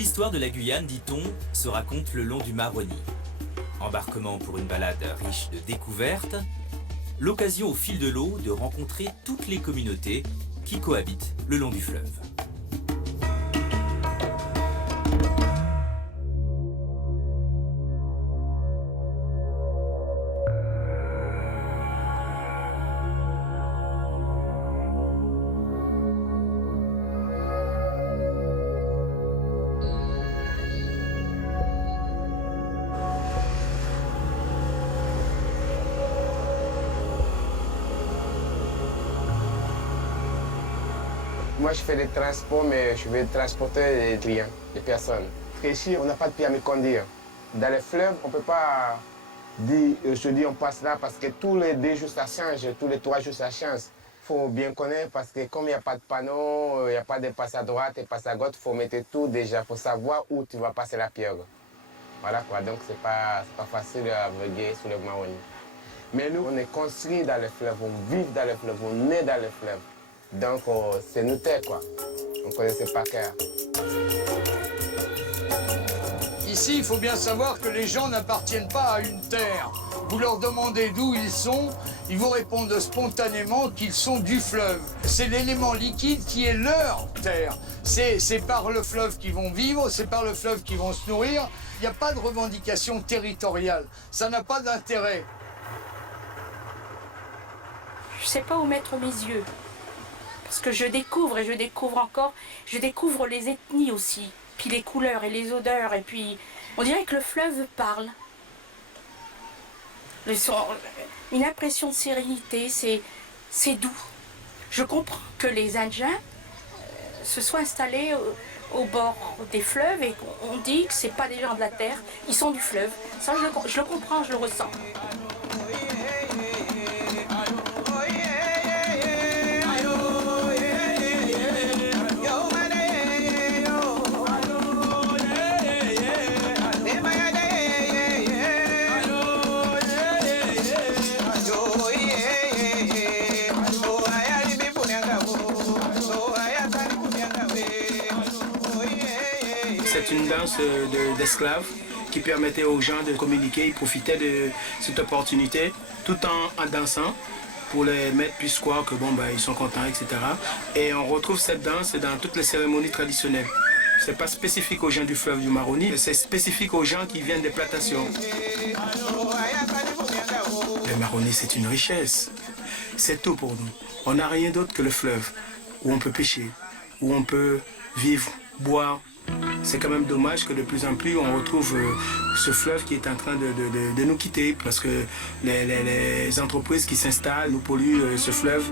l'histoire de la Guyane, dit-on, se raconte le long du Maroni. Embarquement pour une balade riche de découvertes, l'occasion au fil de l'eau de rencontrer toutes les communautés qui cohabitent le long du fleuve. Moi, je fais des transports, mais je vais transporter des clients, des personnes. Ici, on n'a pas de permis de conduire. Dans les fleuves, on ne peut pas se dire on passe là parce que tous les 2 jours ça change, tous les 3 jours ça change. Il faut bien connaître parce que comme il n'y a pas de panneau, il n'y a pas de passe à droite et passe à gauche, il faut mettre tout déjà pour savoir où tu vas passer la pirogue. Voilà quoi, donc c'est pas facile à naviguer sur le Maroni. Mais nous, on est construit dans les fleuves, on vit dans les fleuves, on est dans les fleuves. Donc, c'est nous terre, quoi. On connaissait pas cœur. Ici, il faut bien savoir que les gens n'appartiennent pas à une terre. Vous leur demandez d'où ils sont, ils vous répondent spontanément qu'ils sont du fleuve. C'est l'élément liquide qui est leur terre. C'est par le fleuve qu'ils vont vivre, c'est par le fleuve qu'ils vont se nourrir. Il n'y a pas de revendication territoriale. Ça n'a pas d'intérêt. Je ne sais pas où mettre mes yeux. Parce que je découvre et je découvre encore, je découvre les ethnies aussi, puis les couleurs et les odeurs, et puis on dirait que le fleuve parle. Une impression de sérénité, c'est doux. Je comprends que les Indiens se soient installés au bord des fleuves et qu'on dit que ce n'est pas des gens de la terre, ils sont du fleuve. Ça, je le comprends, je le ressens. C'est une danse d'esclaves qui permettait aux gens de communiquer. Ils profitaient de cette opportunité tout en dansant pour les maîtres puissent croire que bon, ils sont contents, etc. Et on retrouve cette danse dans toutes les cérémonies traditionnelles. C'est pas spécifique aux gens du fleuve du Maroni, c'est spécifique aux gens qui viennent des plantations. Le Maroni, c'est une richesse. C'est tout pour nous. On n'a rien d'autre que le fleuve où on peut pêcher, où on peut vivre, boire. C'est quand même dommage que de plus en plus on retrouve ce fleuve qui est en train de nous quitter parce que les entreprises qui s'installent nous polluent ce fleuve.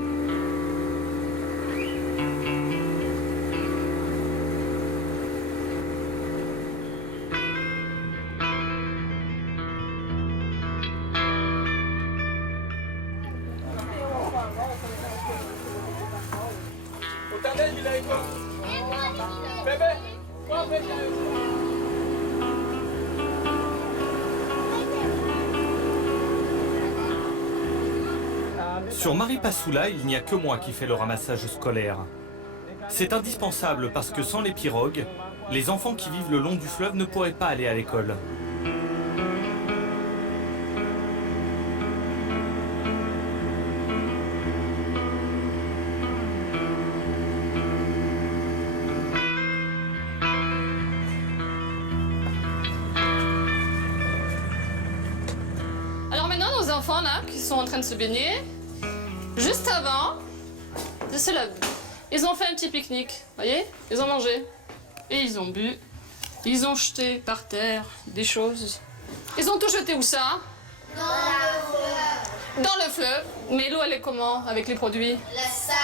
Sur Maripasoula, il n'y a que moi qui fais le ramassage scolaire. C'est indispensable parce que sans les pirogues, les enfants qui vivent le long du fleuve ne pourraient pas aller à l'école. Alors maintenant, nos enfants là, qui sont en train de se baigner, juste avant de se laver, ils ont fait un petit pique-nique, voyez? Ils ont mangé et ils ont bu. Ils ont jeté par terre des choses. Ils ont tout jeté où ça? Dans le fleuve. Dans le fleuve. Mais l'eau, elle est comment avec les produits? Le sable.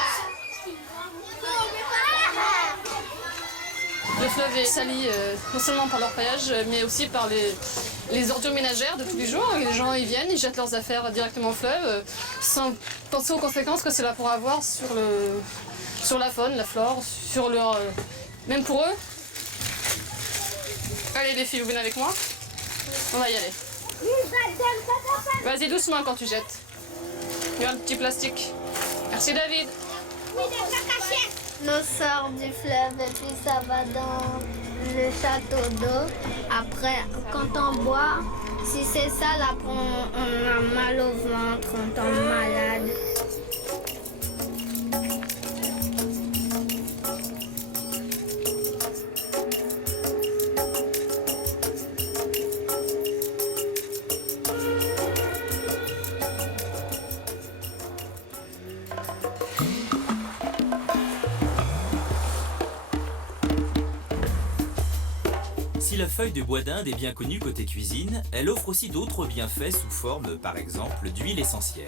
Le fleuve est sali non seulement par leur paillage, mais aussi par les ordures ménagères de tous les jours. Les gens ils viennent, ils jettent leurs affaires directement au fleuve, sans penser aux conséquences que cela pourra avoir sur la faune, la flore, sur leur... même pour eux. Allez les filles, vous venez avec moi? On va y aller. Vas-y doucement quand tu jettes. Il y a un petit plastique. Merci David. l'eau sort du fleuve et puis ça va dans le château d'eau. Après, quand on boit, si c'est sale, après on a mal au ventre, on tombe malade. Si la feuille de bois d'Inde est bien connue côté cuisine, elle offre aussi d'autres bienfaits sous forme, par exemple, d'huile essentielle.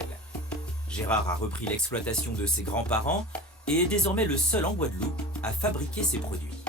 Gérard a repris l'exploitation de ses grands-parents et est désormais le seul en Guadeloupe à fabriquer ces produits.